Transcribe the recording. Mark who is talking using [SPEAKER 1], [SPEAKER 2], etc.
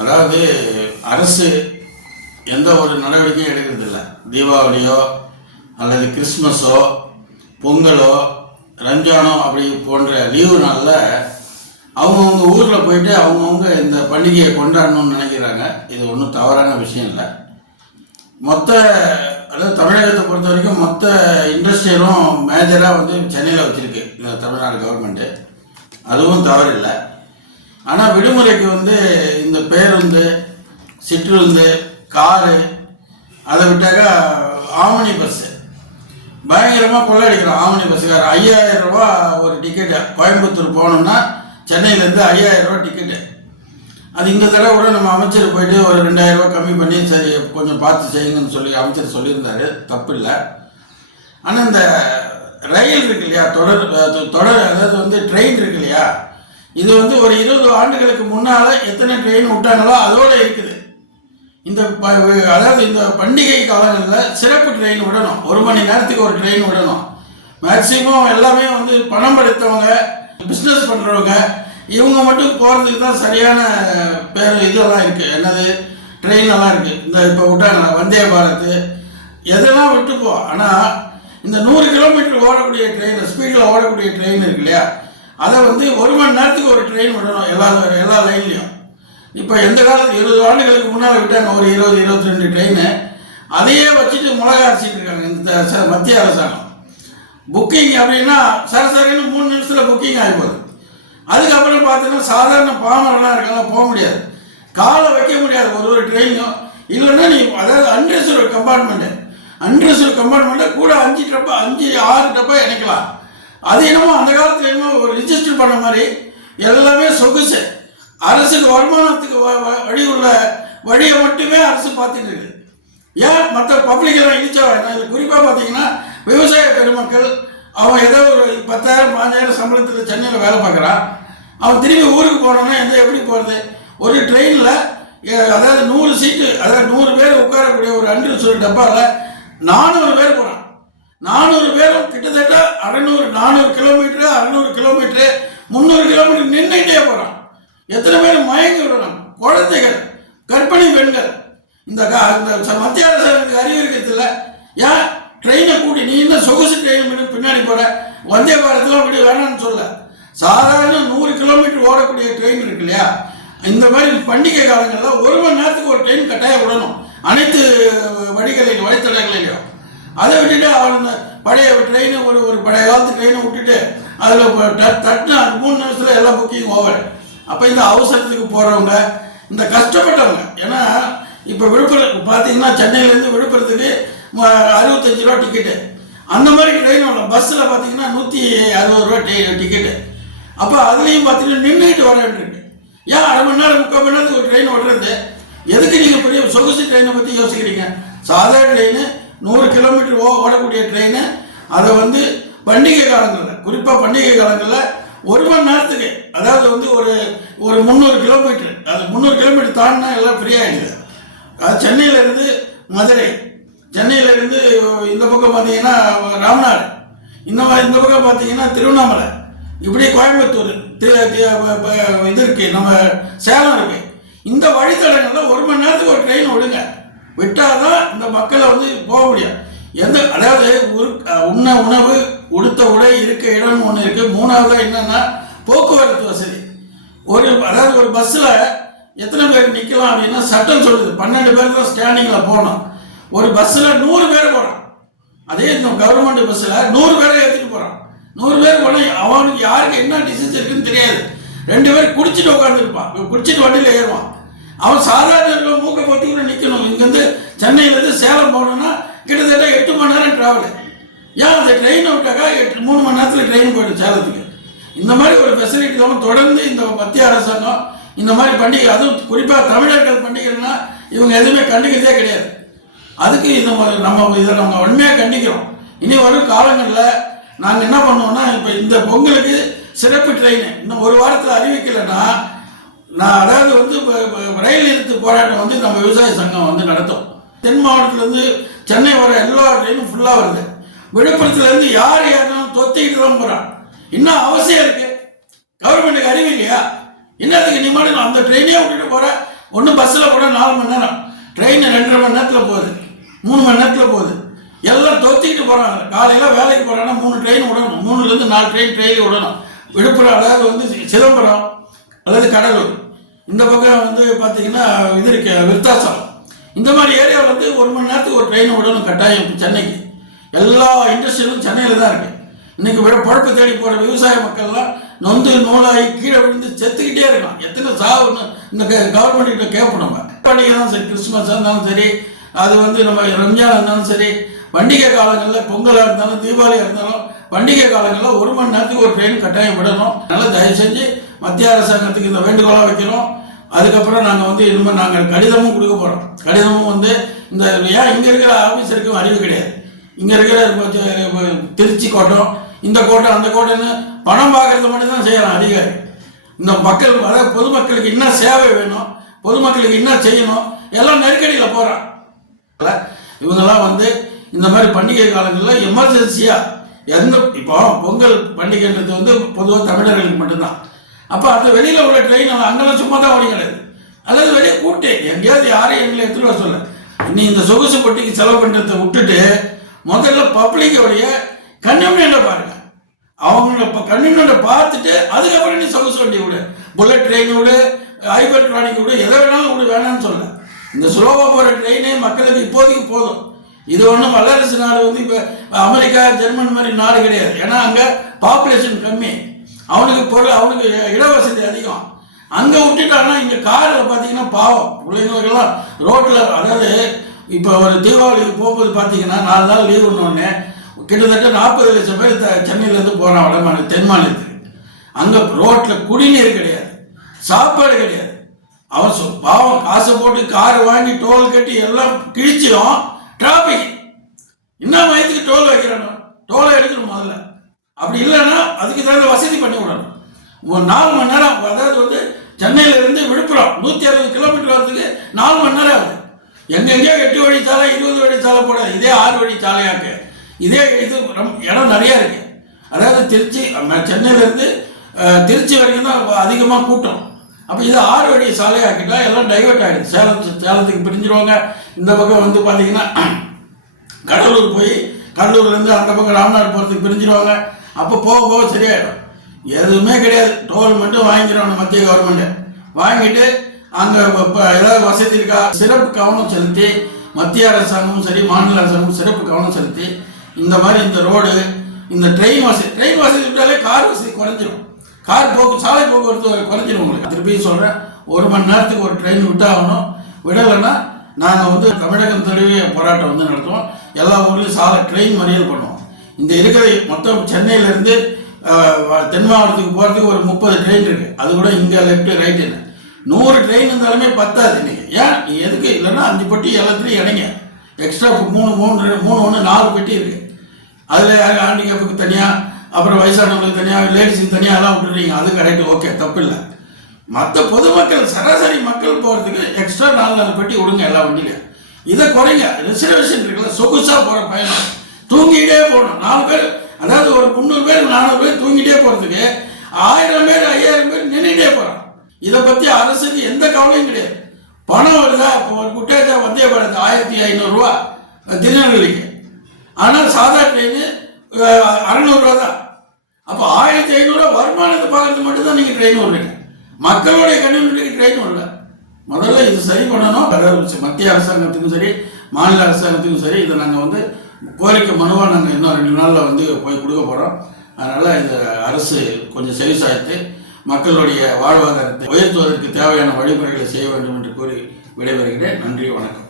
[SPEAKER 1] அதாவது அரசு எந்த ஒரு நடவடிக்கையும் எடுக்கிறதில்ல. தீபாவளியோ அல்லது கிறிஸ்மஸோ பொங்கலோ ரம்ஜானோ அப்படி போன்ற லீவு நாளில் அவங்கவுங்க ஊரில் போயிட்டு அவங்கவுங்க இந்த பண்டிகையை கொண்டாடணும்னு நினைக்கிறாங்க. இது ஒன்றும் தவறான விஷயம் இல்லை. மொத்த அதாவது தமிழகத்தை பொறுத்த வரைக்கும் மொத்த இண்டஸ்ட்ரியலும் மேஜராக வந்து சென்னையில் வச்சுருக்கு. இந்த தமிழ்நாடு கவர்மெண்ட்டு அதுவும் தவறில்லை. ஆனால் விடுமுறைக்கு வந்து இந்த பேருந்து சிற்றுந்து காரு அதை விட்டாக்கா ஆவணி பஸ்ஸு பயங்கரமாக கொள்ளடிக்கிறோம் ஆவணி பஸ்ஸுக்கார ஐயாயிரம் ரூபா ஒரு டிக்கெட்டு கோயம்புத்தூர் போகணும்னா சென்னையிலேருந்து ஐயாயிரம் ரூபா டிக்கெட்டு அது இந்த தடவை கூட நம்ம அமைச்சர் போயிட்டு ஒரு ரெண்டாயிரம் ரூபா கம்மி பண்ணி சரி கொஞ்சம் பார்த்து செய்யுங்கன்னு சொல்லி அமைச்சர் சொல்லியிருந்தாரு. தப்பு இல்லை ஆனால் இந்த ரயில் இருக்கு இல்லையா? தொடர் தொடர் அதாவது வந்து ட்ரெயின் இருக்கு இல்லையா? இது வந்து ஒரு இருபது ஆண்டுகளுக்கு முன்னால் எத்தனை ட்ரெயின் விட்டாங்களோ அதோட இருக்குது. இந்த ப- அதாவது இந்த பண்டிகை காலங்களில் சிறப்பு ட்ரெயின் விடணும். ஒரு மணி நேரத்துக்கு ஒரு ட்ரெயின் விடணும். மேக்சிமம் எல்லாமே வந்து பணம் படைத்தவங்க பிஸ்னஸ் பண்ணுறவங்க இவங்க மட்டும் போகிறதுக்கு தான் சரியான பேர் இதெல்லாம் இருக்குது என்னது? ட்ரெயின் எல்லாம் இருக்குது இந்த இப்போ விட்டாங்களா? வந்தே பாரத். எதெல்லாம் விட்டுப்போ ஆனால் இந்த நூறு கிலோமீட்டர் ஓடக்கூடிய ட்ரெயின் ஸ்பீடில் ஓடக்கூடிய ட்ரெயின் இருக்கு இல்லையா? அதை வந்து ஒரு மணி நேரத்துக்கு ஒரு ட்ரெயின் விடணும் எல்லா எல்லா லைன்லையும் இப்போ எந்த காலத்து இருபது ஆண்டுகளுக்கு முன்னால் விட்டாங்க ஒரு இருபது இருபத்தி ரெண்டு ட்ரெயின் அதையே வச்சுட்டு மிளகா அரைச்சிட்டு இருக்காங்க இந்த ச- மத்திய அரசாங்கம். புக்கிங் அப்படின்னா சரசரின்னு மூணு நிமிஷத்தில் புக்கிங் ஆகி போகுது. அதுக்கப்புறம் பார்த்தீங்கன்னா சாதாரண பாமரெலாம் இருக்காங்க போக முடியாது. காலை வைக்க முடியாது ஒரு ஒரு ட்ரெயினும் இல்லைன்னா நீ அதாவது அன்ரிசர்வ் கம்பார்ட்மெண்ட்டு அன்ரிசர்வ் கம்பார்ட்மெண்ட்டை கூட அஞ்சு டப்பா அஞ்சு ஆறு டப்பா இணைக்கலாம். அது என்னமோ அந்த காலத்தில் என்னமோ ஒரு ரிஜிஸ்டர் பண்ண மாதிரி எல்லாமே சொகுசு. அரசுக்கு வருமானத்துக்கு வ- வழி உள்ள வழியை மட்டுமே அரசு பார்த்துட்டு இருக்குது ஏன் மற்ற பப்ளிக் எல்லாம் இடிச்சா குறிப்பாக பார்த்தீங்கன்னா விவசாய பெருமக்கள் அவன் ஏதோ ஒரு பத்தாயிரம் பாஞ்சாயிரம் சம்பளத்தில் சென்னையில் வேலை பார்க்குறான். அவன் திரும்பி ஊருக்கு போனோன்னா எந்த எப்படி போகிறது ஒரு ட்ரெயினில் அதாவது நூறு சீட்டு அதாவது நூறு பேர் உட்காரக்கூடிய ஒரு அன்று சொல்லி டப்பாவில் நானூறு பேர் நானூறு பேரும் கிட்டத்தட்ட அறநூறு நானூறு கிலோமீட்டரு அறநூறு கிலோமீட்டரு முந்நூறு கிலோமீட்டர் நின்றுட்டே போகிறான் எத்தனை பேர் மயங்கி விடணும் குழந்தைகள் கர்ப்பிணி பெண்கள். இந்த கா- ச- மத்திய அரசு அறிவு ஏன்? ட்ரெயினை கூட்டி நீ என்ன சொகுசு ட்ரெயின் பின்னாடி போகிற வந்தே பாரத்தில் அப்படி வேணாம்னு சொல்ல. சாதாரண நூறு கிலோமீட்டர் ஓடக்கூடிய ட்ரெயின் இருக்கு இல்லையா? இந்த மாதிரி பண்டிகை காலங்களில் ஒரு மணி நேரத்துக்கு ஒரு ட்ரெயின் கட்டாயம் விடணும். அனைத்து வழிகளையும் வழித்தடங்களிலையும் அதை விட்டுட்டு அவன் பழைய ட்ரெயினை ஒரு ஒரு பழைய காலத்து ட்ரெயினை விட்டுட்டு அதில் தட்டினா மூணு நிமிஷத்தில் எல்லா புக்கிங் ஓவர் அப்போ இந்த அவசரத்துக்கு போகிறவங்க இந்த கஷ்டப்பட்டவங்க ஏன்னா இப்போ விழுப்புரம் பார்த்தீங்கன்னா சென்னையிலேருந்து விழுப்புரத்துக்கு அறுபத்தஞ்சு ரூபா டிக்கெட்டு அந்த மாதிரி ட்ரெயின் பஸ்ஸில் பார்த்தீங்கன்னா நூற்றி அறுபது ரூபா டிக்கெட்டு அப்போ அதுலேயும் பார்த்தீங்கன்னா நின்றுட்டு வர வேண்டியிருக்கு ஏன் அரை மணி நேரம் முக்கால் மணி நேரத்துக்கு ஒரு ட்ரெயின் ஓடுறது? எதுக்கு நீங்கள் பெரிய சொகுசு ட்ரெயினை பற்றி யோசிக்கிறீங்க? சாதாரண ட்ரெயின் நூறு கிலோமீட்டர் ஓ ஓடக்கூடிய அதை வந்து பண்டிகை காலங்களில் குறிப்பாக பண்டிகை காலங்களில் ஒரு மணி நேரத்துக்கு அதாவது வந்து ஒரு ஒரு முந்நூறு கிலோமீட்டர் அது முந்நூறு கிலோமீட்டர் தாண்டினா எல்லாம் ஃப்ரீ ஆகிடுது அது சென்னையிலேருந்து மதுரை சென்னையிலேருந்து இந்த பக்கம் பார்த்தீங்கன்னா ராம்நாடு இந்த மாதிரி இந்த பக்கம் பார்த்தீங்கன்னா திருவண்ணாமலை இப்படி கோயம்புத்தூர் இது இருக்குது நம்ம சேலம் இருக்குது இந்த வழித்தடங்களில் ஒரு மணி நேரத்துக்கு ஒரு ட்ரெயின் விடுங்க விட்டாதான் இந்த மக்களை வந்து போக முடியும் எந்த அதாவது ஒரு உண்ண உணவு உடுத்த உடை இருக்க இடம் ஒன்று இருக்கு. மூணாவது என்னன்னா போக்குவரத்து வசதி. ஒரு அதாவது ஒரு பஸ்ஸில் எத்தனை பேர் நிற்கலாம் அப்படின்னா சட்டம் சொல்லுது. பன்னெண்டு பேர் தான் ஸ்டாண்டிங்கில் போகணும். ஒரு பஸ்ஸில் நூறு பேர் போகிறான் அதே இந்த கவர்மெண்ட் பஸ்ஸில் நூறு பேரை ஏற்றிட்டு போகிறான் நூறு பேர் போனால் அவனுக்கு யாருக்கு என்ன டிசீஸ் இருக்குன்னு தெரியாது. ரெண்டு பேர் குடிச்சிட்டு உட்காந்துருப்பான் குடிச்சிட்டு வண்டியில் ஏறுவான். அவன் சாதாரண மூக்க மூக்கை நிற்கணும் இங்கேருந்து சென்னையிலேருந்து சேலம் போகணுன்னா கிட்டத்தட்ட எட்டு மணி நேரம் ட்ராவலு ஏன் அந்த ட்ரெயினை விட்டாக்கா எட்டு மூணு மணி நேரத்தில் ட்ரெயின் போயிடும் சேலத்துக்கு. இந்த மாதிரி ஒரு ஃபெசிலிட்டி தான். தொடர்ந்து இந்த மத்திய அரசாங்கம் இந்த மாதிரி பண்டிகை அதுவும் குறிப்பாக தமிழர்கள் பண்டிகைன்னா இவங்க எதுவுமே கண்டுக்கிறதே கிடையாது. அதுக்கு இந்த மாதிரி நம்ம இதை நம்ம உண்மையாக கண்டிக்கிறோம். இனி வரும் காலங்களில் நாங்கள் என்ன பண்ணுவோம்னா இப்போ இந்த பொங்கலுக்கு சிறப்பு ட்ரெயின் இன்னும் ஒரு வாரத்தில் அறிவிக்கலைன்னா நான் அதாவது வந்து ரயில் நிறுத்து போராட்டம் வந்து நம்ம விவசாய சங்கம் வந்து நடத்தும். தென் மாவட்டத்துலேருந்து சென்னை வர எல்லா ட்ரெயினும் ஃபுல்லாக வருது. விழுப்புரத்துலேருந்து யார் யாரும் தொத்திக்கிட்டு தான் போகிறான் இன்னும் அவசியம் இருக்குது கவர்மெண்ட்டுக்கு அறிவு இல்லையா? என்னதுக்கு நீ மட்டும் அந்த ட்ரெயினே விட்டுட்டு போகிற ஒன்று பஸ்ஸில் கூட நாலு மணி நேரம். ட்ரெயின் ரெண்டரை மணி நேரத்தில் போகுது. மூணு மணி நேரத்தில் போகுது. எல்லாம் தொத்திக்கிட்டு போகிறாங்க காலையில் வேலைக்கு போகிறாங்கன்னா மூணு ட்ரெயின் விடணும். மூணுலேருந்து நாலு ட்ரெயின் டெய்லி விடணும். விழுப்புரம் அதாவது வந்து சிதம்பரம் அல்லது கடலூர். இந்த பக்கம் வந்து பார்த்தீங்கன்னா இது இருக்கு விருத்தாசலம். இந்த மாதிரி ஏரியாவில் வந்து ஒரு மணி நேரத்துக்கு ஒரு ட்ரெயின் விடணும் கட்டாயம் சென்னைக்கு. எல்லா இண்டஸ்ட்ரியிலும் சென்னையில் தான் இருக்குது இன்னைக்கு விட பழப்பு தேடி போகிற விவசாய மக்கள்லாம் நொந்து நூலாகி கீழே விழுந்து செத்துக்கிட்டே இருக்கலாம். எத்தனை சாவுன்னு இந்த கவர்மெண்ட் கிட்ட கேட்போம் நம்ம. பண்டிகை தான் சரி கிறிஸ்மஸாக இருந்தாலும் சரி அது வந்து நம்ம ரம்ஜானாக இருந்தாலும் சரி பண்டிகை காலங்களில் பொங்கலாக இருந்தாலும் தீபாவளியாக இருந்தாலும் பண்டிகை காலங்களில் ஒரு மணி நேரத்துக்கு ஒரு ட்ரெயின் கட்டாயம் விடணும் நல்லா தயவு செஞ்சு மத்திய அரசாங்கத்துக்கு இந்த வேண்டுகோளாக வைக்கிறோம். அதுக்கப்புறம் நாங்கள் வந்து இனிமேல் நாங்கள் கடிதமும் கொடுக்க போகிறோம் கடிதமும் வந்து இந்த ஏன் இங்கே இருக்கிற ஆஃபீஸருக்கு அறிவு கிடையாது. இங்கே இருக்கிற திருச்சி கோட்டம் இந்த கோட்டம் அந்த கோட்டம்னு பணம் பார்க்கறது மட்டும் தான் செய்யலாம் அதிகாரி. இந்த மக்கள் அதாவது பொதுமக்களுக்கு என்ன சேவை வேணும் பொதுமக்களுக்கு என்ன செய்யணும் எல்லாம் நெருக்கடியில் போகிறான் இவங்கெல்லாம் வந்து இந்த மாதிரி பண்டிகை காலங்களில் எமர்ஜென்சியாக எந்த இப்போ பொங்கல் பண்டிகைன்றது வந்து பொதுவாக தமிழர்களுக்கு மட்டும்தான். அப்போ அது வெளியில் உள்ள ட்ரெயின் அங்கெல்லாம் சும்மா தான் ஓடிக்கிறது கிடையாது அல்லது வெளியே கூட்டு எங்கேயாவது யாரையும் எங்களை எடுத்துகிட்டு வர சொல்ல. நீ இந்த சொகுசு பொட்டிக்கு செலவு பண்ணுறதை விட்டுட்டு முதல்ல பப்ளிக்கோடைய கன்வீனியன்ட்டை பாருங்க. அவங்கள இப்போ கன்வீனியன்ட்டை பார்த்துட்டு அதுக்கப்புறம் நீ சொகுசு வண்டி விடு. புல்லட் ட்ரெயின் விடு ஹைபர் ட்ரானிக் விடு எதை வேணாலும் விடு வேணாம்னு சொல்ல. இந்த ஸ்லோவாக போகிற ட்ரெயினே மக்களுக்கு இப்போதைக்கு போதும். இது ஒன்றும் வல்லரசு நாடு வந்து இப்போ அமெரிக்கா ஜெர்மன் மாதிரி நாடு கிடையாது. ஏன்னா அங்கே பாப்புலேஷன் கம்மி. அவனுக்கு பொருள் அவனுக்கு இடவசதி அதிகம். அங்கே விட்டுட்டாங்கன்னா இங்கே காரில் பார்த்தீங்கன்னா பாவம். பிள்ளைங்களுக்கெல்லாம் ரோட்டில் அதாவது இப்போ ஒரு தீபாவளிக்கு போகும்போது பார்த்தீங்கன்னா நாலு நாள் லீவ் உடனே கிட்டத்தட்ட நாற்பது லட்சம் பேர் த- சென்னையிலேருந்து போகிறான் வட மாநில தென் மாநிலத்துக்கு. அங்கே ரோட்டில் குடிநீர் கிடையாது. சாப்பாடு கிடையாது. அவன் சொ- பாவம் காசை போட்டு கார் வாங்கி டோல் கட்டி எல்லாம் கிழிச்சிடும் டிராஃபிக் என்ன வயதுக்கு டோல் வைக்கிறானோ? டோலை எடுக்கணும் முதல்ல. அப்படி இல்லைன்னா அதுக்கு தகுந்த வசதி பண்ணி விடணும். ஒரு நாலு மணி நேரம் அதாவது வந்து சென்னையிலேருந்து விழுப்புரம் நூற்றி அறுபது கிலோமீட்டர் வரதுக்கு நாலு மணி நேரம் ஆகுது. எங்கெங்கேயோ எட்டு வழி சாலை இருபது வழி சாலை போட இதே ஆறு வழி சாலையாக்கு. இதே இது ரொம்ப இடம் நிறைய இருக்குது அதாவது திருச்சி நம்ம சென்னையிலேருந்து திருச்சி வரைக்கும் தான் அதிகமாக கூட்டம். அப்போ இது ஆறு வழி சாலையாக்கிட்டா எல்லாம் டைவர்ட் ஆகிடுது சேலம் சேலத்துக்கு பிரிஞ்சிருவாங்க. இந்த பக்கம் வந்து பார்த்தீங்கன்னா கடலூர் போய் கடலூர்லேருந்து அந்த பக்கம் ராமநாடு போகிறதுக்கு பிரிஞ்சிருவாங்க. அப்போ போக போக சரியாயிடும். எதுவுமே கிடையாது. டோல் மட்டும் வாங்கிக்கிறோம் மத்திய கவர்மெண்ட்டு வாங்கிட்டு அங்கே இப்போ ஏதாவது வசதி இருக்கா சிறப்பு கவனம் செலுத்தி மத்திய அரசாங்கமும் சரி மாநில அரசாங்கமும் சிறப்பு கவனம் செலுத்தி இந்த மாதிரி இந்த ரோடு இந்த ட்ரெயின் வசதி ட்ரெயின் வசதி விட்டாலே கார் வசதி குறைஞ்சிரும். கார் போக்கு சாலை போக்குவரத்து குறைஞ்சிரும் உங்களுக்கு. திருப்பியும் சொல்கிறேன் ஒரு மணி நேரத்துக்கு ஒரு ட்ரெயின் விட்டாகணும். விடலைன்னா நாங்கள் வந்து தமிழகம் தழுவிய போராட்டம் வந்து நடத்துவோம். எல்லா ஊர்லேயும் சாலை ட்ரெயின் மறியல் பண்ணுவோம். இந்த இருக்கிற மொத்தம் சென்னையிலேருந்து தென் மாவட்டத்துக்கு போகிறதுக்கு ஒரு முப்பது ட்ரெயின் இருக்குது அது கூட இங்கே லெஃப்ட் ரைட்டுன்னு நூறு ட்ரெயின் இருந்தாலுமே பத்தாது நீங்கள் ஏன்? நீ எதுக்கு? இல்லைன்னா அஞ்சு பெட்டி எல்லாத்துலேயும் இணைங்க. எக்ஸ்ட்ரா மூணு மூணு மூணு ஒன்று நாலு பெட்டி இருக்குது அதில் ஹேண்டிகேப்புக்கு தனியாக அப்புறம் வயசானவங்களுக்கு தனியாக லேடிஸுக்கு தனியாக எல்லாம் விட்டுறீங்க. அது கரெக்ட் ஓகே தப்பு இல்லை மற்ற பொதுமக்கள் சராசரி மக்கள் போகிறதுக்கு எக்ஸ்ட்ரா நாலு நாலு பெட்டி விடுங்க எல்லா வண்டியிலையும். இதை குறைங்க. ரிசர்வேஷன் இருக்குல்ல சொகுசாக போகிற பயணம். தூங்கிட்டே போகணும். நாலு பேர் அதாவது ஒரு முந்நூறு பேர் நானூறு பேர் தூங்கிட்டே போகிறதுக்கு ஆயிரம் பேர் ஐயாயிரம் பேர் நின்றுட்டே போகிறான் இதை பற்றி அரசுக்கு எந்த கவலையும் கிடையாது. பணம் வருதா? இப்போ ஒரு குட்டேஜா வந்தே பாரத் ஆயிரத்தி ஐநூறுரூவா திருநெல்வேலிக்கு ஆனால் சாதா ட்ரெயின் அறநூறுரூவா தான். அப்போ ஆயிரத்தி ஐநூறுரூவா வருமானத்தை பார்க்கறது மட்டும் தான் நீங்கள் ட்ரெயின் விடுறீங்க மக்களுடைய கன்வீனியன்ட்டுக்கு ட்ரெயின் விடல முதல்ல இது சரி பண்ணணும். மத்திய அரசாங்கத்துக்கும் சரி மாநில அரசாங்கத்துக்கும் சரி இதை நாங்கள் வந்து கோரிக்கை மனுவாக நாங்கள் இன்னும் ரெண்டு நாளில் வந்து போய் கொடுக்க போகிறோம் அதனால் இந்த அரசு கொஞ்சம் செவிசாய்த்து மக்களுடைய வாழ்வாதாரத்தை உயர்த்துவதற்கு தேவையான வழிமுறைகளை செய்ய வேண்டும் என்று கூறி விடைபெறுகிறேன். நன்றி வணக்கம்.